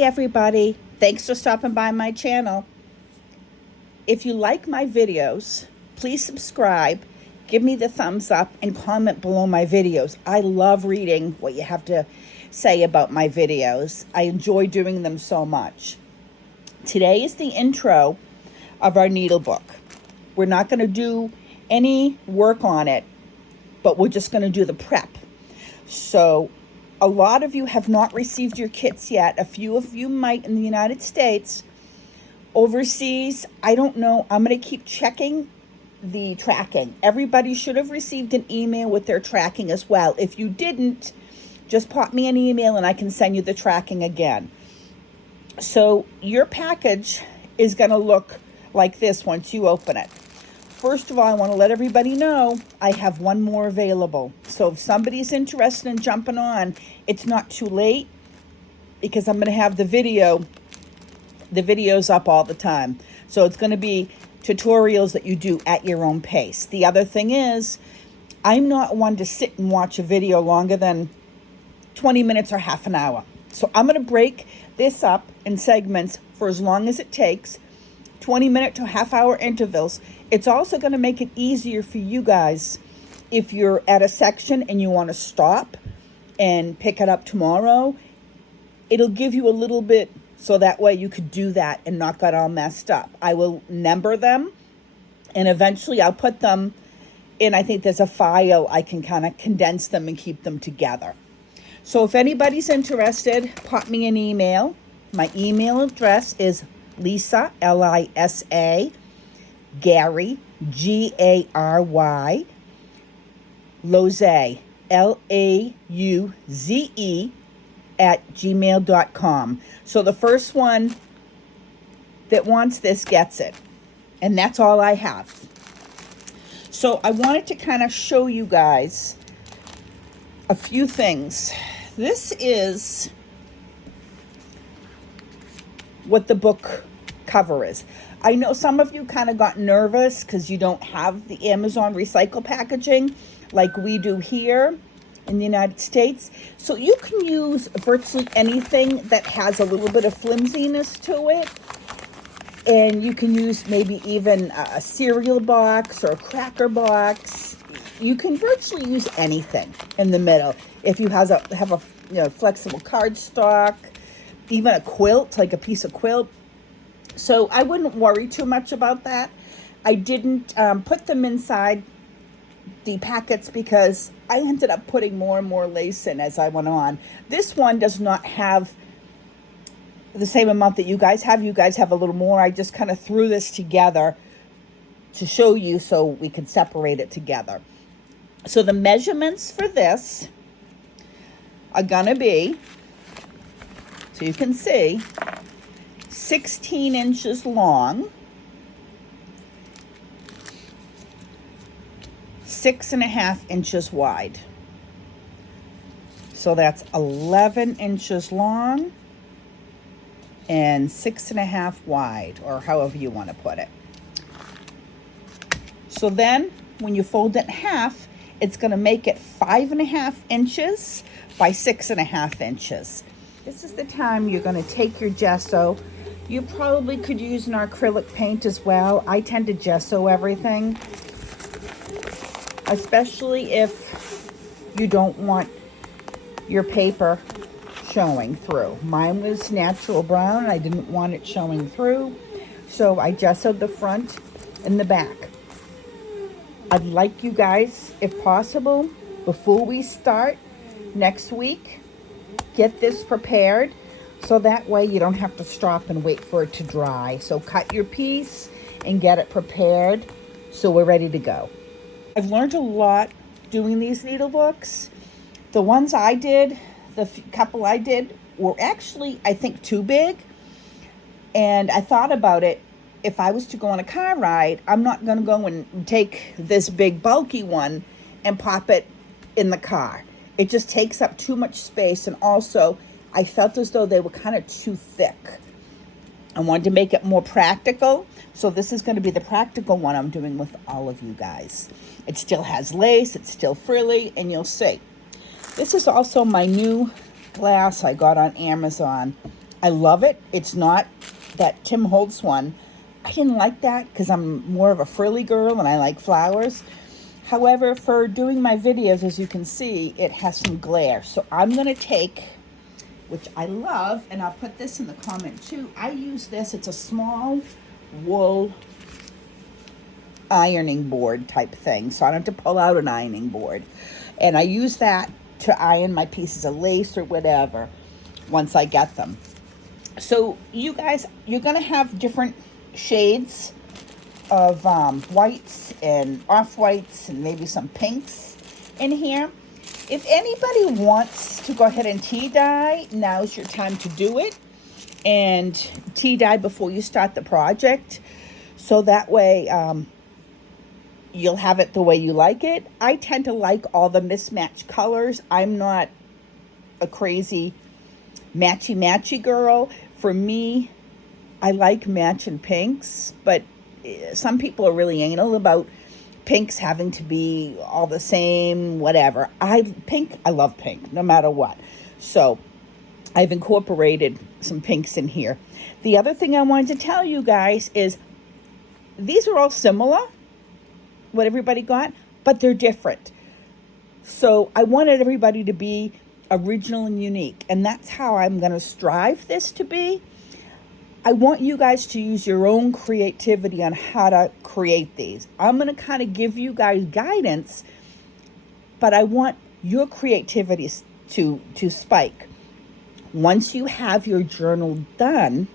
Hey everybody, thanks for stopping by my channel. If you like my videos, please subscribe, give me the thumbs up, and comment below my videos. I love reading what you have to say about my videos. I enjoy doing them so much. Today is the intro of our needle book. We're not going to do any work on it, but we're just going to do the prep. So a lot of you have not received your kits yet. A few of you might in the United States. Overseas, I don't know. I'm going to keep checking the tracking. Everybody should have received an email with their tracking as well. If you didn't, just pop me an email and I can send you the tracking again. So your package is going to look like this once you open it. First of all, I want to let everybody know I have one more available. So if somebody's interested in jumping on, it's not too late because I'm going to have the videos up all the time. So it's going to be tutorials that you do at your own pace. The other thing is, I'm not one to sit and watch a video longer than 20 minutes or half an hour. So I'm going to break this up in segments for as long as it takes, 20-minute to half-hour intervals. It's also going to make it easier for you guys if you're at a section and you want to stop and pick it up tomorrow. It'll give you a little bit so that way you could do that and not get all messed up. I will number them and eventually I'll put them in. I think there's a file I can kind of condense them and keep them together. So if anybody's interested, pop me an email. My email address is Lisa, L-I-S-A, Gary, G-A-R-Y, Lauze, L-A-U-Z-E, @gmail.com. So the first one that wants this gets it. And that's all I have. So I wanted to kind of show you guys a few things. This is what the book cover is. I know some of you kind of got nervous because you don't have the Amazon recycle packaging like we do here in the United States. So you can use virtually anything that has a little bit of flimsiness to it. And you can use maybe even a cereal box or a cracker box. You can virtually use anything in the middle. If you have a flexible cardstock, even a quilt, like a piece of quilt. So I wouldn't worry too much about that. I didn't put them inside the packets because I ended up putting more and more lace in as I went on. This one does not have the same amount that you guys have. You guys have a little more. I just kind of threw this together to show you so we could separate it together. So the measurements for this are gonna be, so you can see, 16 inches long, 6.5 inches wide. So that's 11 inches long and 6.5 wide, or however you want to put it. So then when you fold it in half, it's going to make it 5.5 inches by 6.5 inches. This is the time you're going to take your gesso. You probably could use an acrylic paint as well. I tend to gesso everything, especially if you don't want your paper showing through. Mine was natural brown. I didn't want it showing through, so I gessoed the front and the back. I'd like you guys, if possible, before we start next week, get this prepared so that way you don't have to stop and wait for it to dry. So cut your piece and get it prepared so we're ready to go. I've learned a lot doing these needle books. The ones I did, the couple I did, were actually, I think, too big. And I thought about it. If I was to go on a car ride, I'm not going to go and take this big bulky one and pop it in the car. It just takes up too much space, and also I felt as though they were kind of too thick. I wanted to make it more practical, so this is going to be the practical one I'm doing with all of you guys. It still has lace, it's still frilly, and you'll see. This is also my new glass I got on Amazon. I love it. It's not that Tim Holtz one. I didn't like that because I'm more of a frilly girl and I like flowers. However, for doing my videos, as you can see, it has some glare. So I'm going to take, which I love, and I'll put this in the comment too. I use this. It's a small wool ironing board type thing. So I don't have to pull out an ironing board. And I use that to iron my pieces of lace or whatever once I get them. So you guys, you're going to have different shades of whites and off-whites and maybe some pinks in here. If anybody wants to go ahead and tea dye, now's your time to do it. And tea dye before you start the project. So that way you'll have it the way you like it. I tend to like all the mismatched colors. I'm not a crazy matchy-matchy girl. For me, I like matching pinks, but some people are really anal about pinks having to be all the same, whatever. I love pink, no matter what. So I've incorporated some pinks in here. The other thing I wanted to tell you guys is these are all similar, what everybody got, but they're different. So I wanted everybody to be original and unique, and that's how I'm going to strive this to be. I want you guys to use your own creativity on how to create these. I'm going to kind of give you guys guidance, but I want your creativity to spike. Once you have your journal done,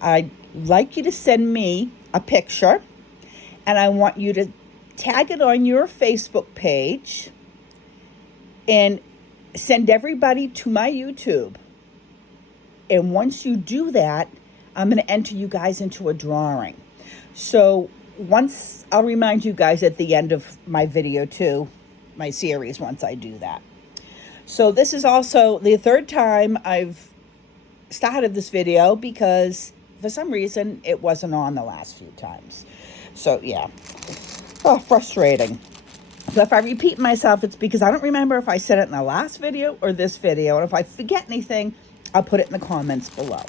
I'd like you to send me a picture, and I want you to tag it on your Facebook page and send everybody to my YouTube. And once you do that, I'm going to enter you guys into a drawing. So once, I'll remind you guys at the end of my video too, my series, once I do that. So this is also the third time I've started this video because for some reason it wasn't on the last few times. So yeah, frustrating. So if I repeat myself, it's because I don't remember if I said it in the last video or this video. And if I forget anything, I'll put it in the comments below.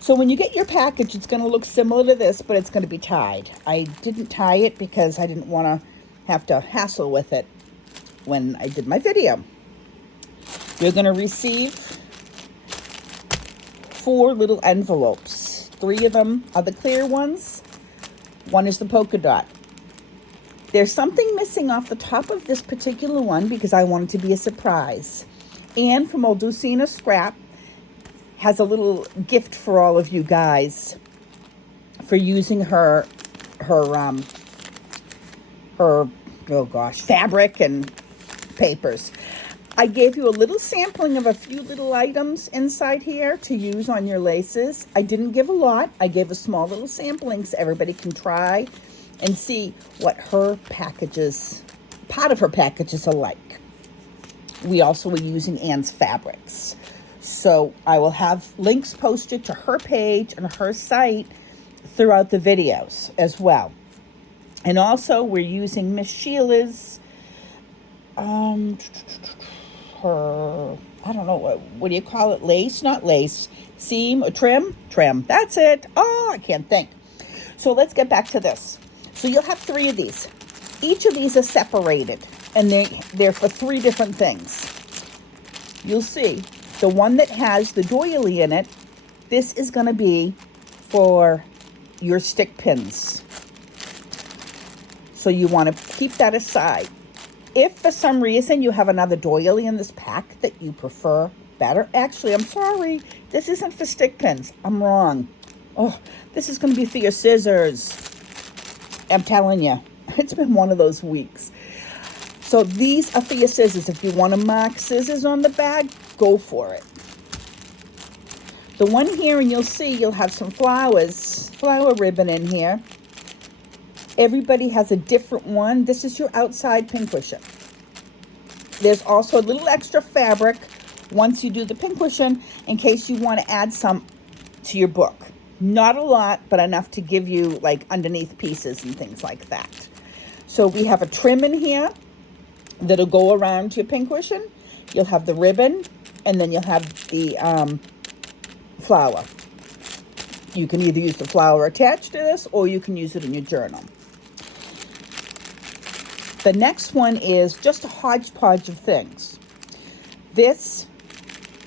So when you get your package, it's going to look similar to this, but it's going to be tied. I didn't tie it because I didn't want to have to hassle with it when I did my video. You're going to receive 4 little envelopes. 3 of them are the clear ones. 1 is the polka dot. There's something missing off the top of this particular one because I want it to be a surprise. Anne from Old Dulcina Scrap has a little gift for all of you guys for using her fabric and papers. I gave you a little sampling of a few little items inside here to use on your laces. I didn't give a lot. I gave a small little sampling so everybody can try and see what her packages, part of her packages are like. We also were using Anne's fabrics. So I will have links posted to her page and her site throughout the videos as well. And also we're using Miss Sheila's, her, I don't know, what do you call it? Lace? Not lace. Seam or trim? Trim. That's it. Oh, I can't think. So let's get back to this. So you'll have 3 of these. Each of these are separated, and they're for 3 different things. You'll see. The one that has the doily in it, this is going to be for your stick pins. So you want to keep that aside. If for some reason you have another doily in this pack that you prefer better, actually, I'm sorry, this isn't for stick pins. I'm wrong. Oh, this is going to be for your scissors. I'm telling you, it's been one of those weeks. So these are for your scissors. If you want to mark scissors on the bag, go for it. The one here, and you'll see, you'll have some flower ribbon in here. Everybody has a different one. This is your outside pincushion. There's also a little extra fabric once you do the pincushion in case you want to add some to your book. Not a lot, but enough to give you like underneath pieces and things like that. So we have a trim in here that'll go around your pincushion. You'll have the ribbon, and then you'll have the flower. You can either use the flower attached to this or you can use it in your journal. The next one is just a hodgepodge of things. This,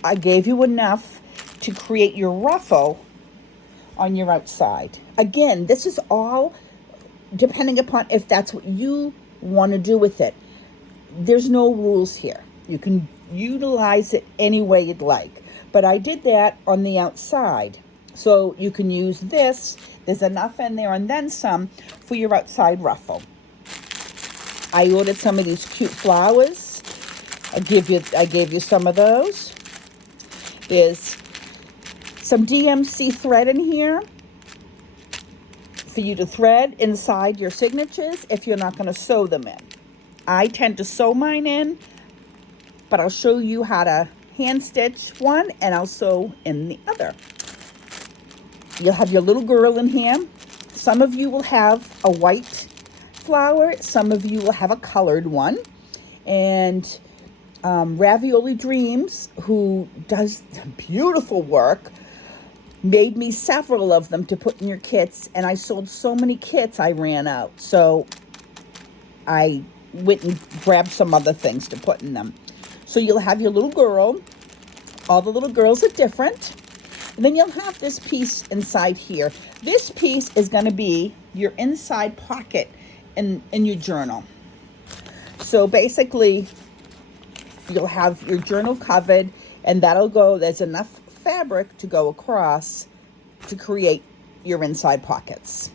I gave you enough to create your ruffle on your outside. Again, this is all depending upon if that's what you want to do with it. There's no rules here. You can utilize it any way you'd like. But I did that on the outside. So you can use this. There's enough in there and then some for your outside ruffle. I ordered some of these cute flowers. I gave you some of those. There's some DMC thread in here for you to thread inside your signatures if you're not going to sew them in. I tend to sew mine in, but I'll show you how to hand stitch one and I'll sew in the other. You'll have your little girl in here. Some of you will have a white flower. Some of you will have a colored one. And Ravioli Dreams, who does beautiful work, made me several of them to put in your kits. And I sold so many kits, I ran out. So I went and grabbed some other things to put in them. So you'll have your little girl. All the little girls are different. And then you'll have this piece inside here. This piece is going to be your inside pocket in your journal. So basically, you'll have your journal covered, and that'll go, there's enough fabric to go across to create your inside pockets.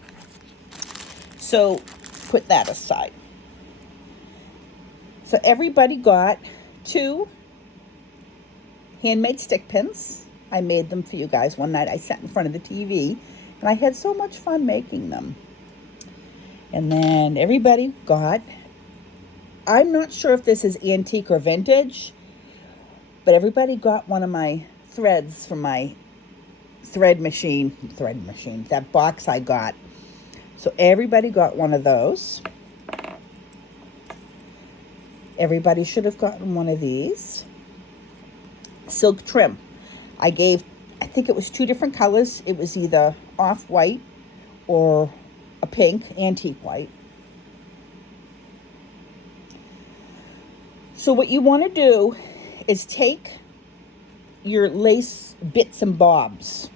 So put that aside. So everybody got 2 handmade stick pins. I made them for you guys one night. I sat in front of the TV and I had so much fun making them. And then everybody got, I'm not sure if this is antique or vintage, but everybody got one of my threads from my thread machine, that box I got. So everybody got one of those. Everybody should have gotten one of these. Silk trim. I think it was 2 different colors. It was either off-white or a pink, antique white. So what you want to do is take your lace bits and bobs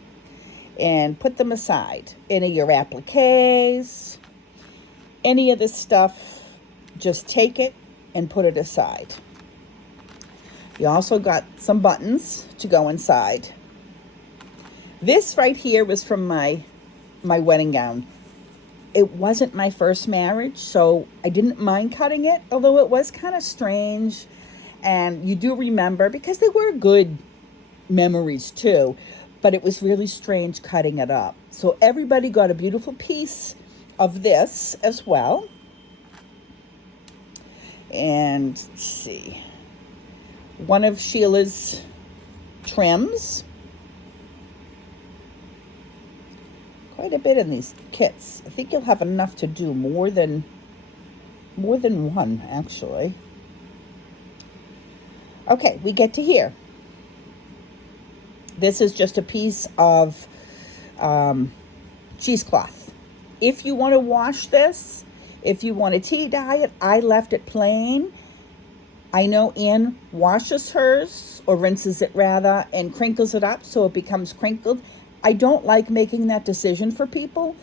and put them aside. Any of your appliques, any of this stuff, just take it and put it aside. You also got some buttons to go inside. This right here was from my wedding gown. It wasn't my first marriage, so I didn't mind cutting it, although it was kind of strange. And you do remember, because they were good memories too, but it was really strange cutting it up. So everybody got a beautiful piece of this as well. And let's see. One of Sheila's trims. Quite a bit in these kits. I think you'll have enough to do more than one, actually. Okay, we get to here. This is just a piece of cheesecloth. If you want to wash this, if you want to tea dye it, I left it plain. I know Anne washes hers, or rinses it rather, and crinkles it up so it becomes crinkled. I don't like making that decision for people.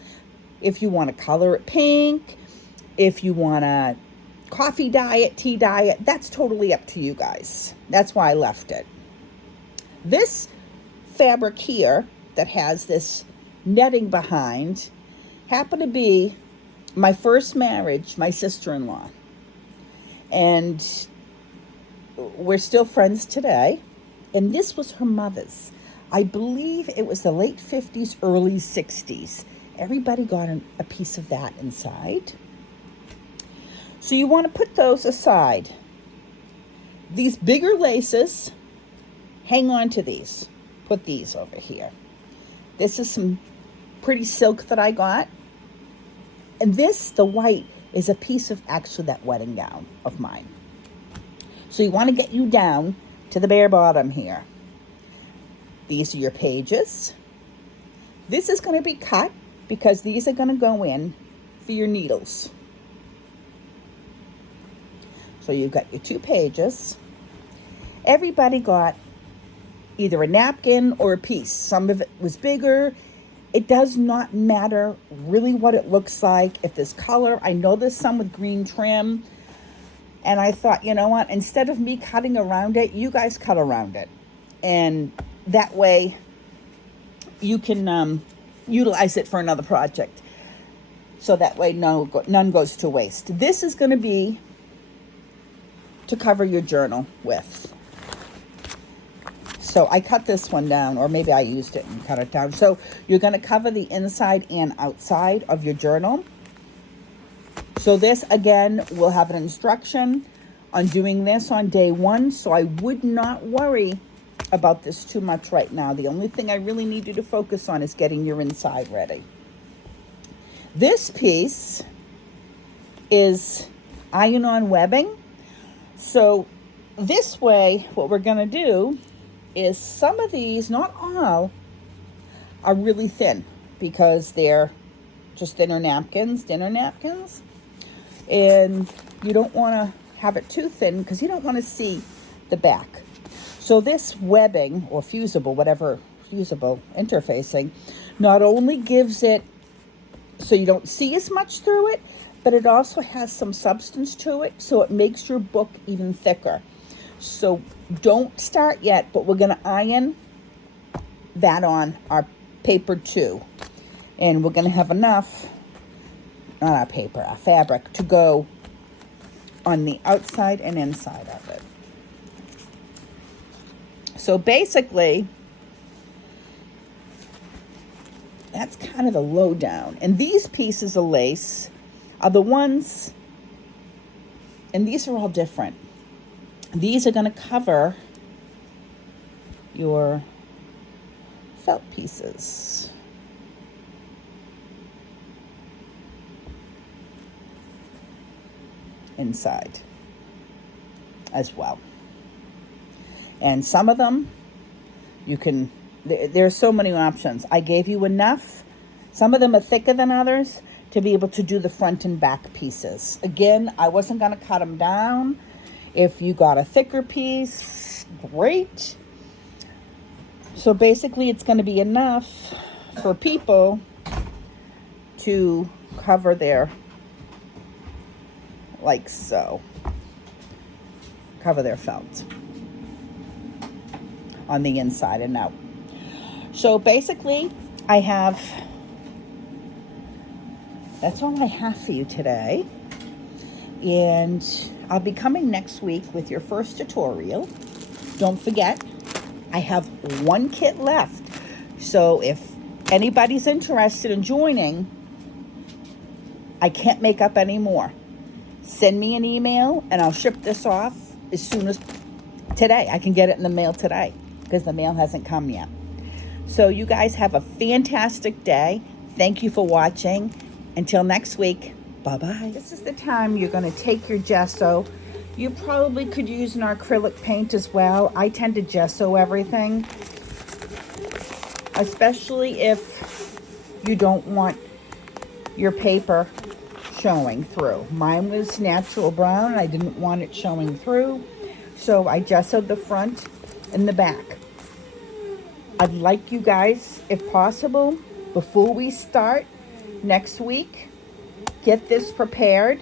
If you want to color it pink, if you want to coffee dye it, tea dye it, that's totally up to you guys. That's why I left it. This fabric here that has this netting behind happened to be my first marriage, my sister-in-law. And we're still friends today. And this was her mother's. I believe it was the late 50s, early 60s. Everybody got a piece of that inside. So you want to put those aside. These bigger laces, hang on to these. Put these over here. This is some pretty silk that I got. And this, the white, is a piece of actually that wedding gown of mine. So you want to get you down to the bare bottom here. These are your pages. This is going to be cut because these are going to go in for your needles. So you've got your 2 pages. Everybody got either a napkin or a piece. Some of it was bigger. It does not matter really what it looks like. If there's color, I know there's some with green trim. And I thought, you know what, instead of me cutting around it, you guys cut around it. And that way you can utilize it for another project. So that way none goes to waste. This is going to be to cover your journal with. So I cut this one down, or maybe I used it and cut it down. So you're going to cover the inside and outside of your journal. So this, again, will have an instruction on doing this on day 1. So I would not worry about this too much right now. The only thing I really need you to focus on is getting your inside ready. This piece is iron-on webbing. So this way, what we're going to do is some of these, not all, are really thin because they're just dinner napkins. And you don't want to have it too thin because you don't want to see the back. So this webbing or fusible interfacing not only gives it so you don't see as much through it, but it also has some substance to it, so it makes your book even thicker. So don't start yet, but we're going to iron that on our paper too. And we're going to have enough, not our paper, our fabric, to go on the outside and inside of it. So basically, that's kind of the lowdown. And these pieces of lace are the ones, and these are all different. These are going to cover your felt pieces. Inside as well. And some of them you can, there's so many options. I gave you enough. Some of them are thicker than others to be able to do the front and back pieces. Again, I wasn't going to cut them down. If you got a thicker piece, great. So basically it's going to be enough for people to cover their, like so, cover their felt on the inside and out. So basically that's all I have for you today. And I'll be coming next week with your first tutorial. Don't forget, I have 1 kit left. So if anybody's interested in joining, I can't make up any more. Send me an email and I'll ship this off as soon as today. I can get it in the mail today because the mail hasn't come yet. So you guys have a fantastic day. Thank you for watching. Until next week, bye-bye. This is the time you're going to take your gesso. You probably could use an acrylic paint as well. I tend to gesso everything, especially if you don't want your paper showing through. Mine was natural brown and I didn't want it showing through, so I gessoed the front and the back. I'd like you guys, if possible, before we start next week, get this prepared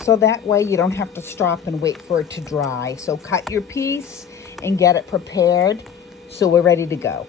so that way you don't have to stop and wait for it to dry. So cut your piece and get it prepared so we're ready to go.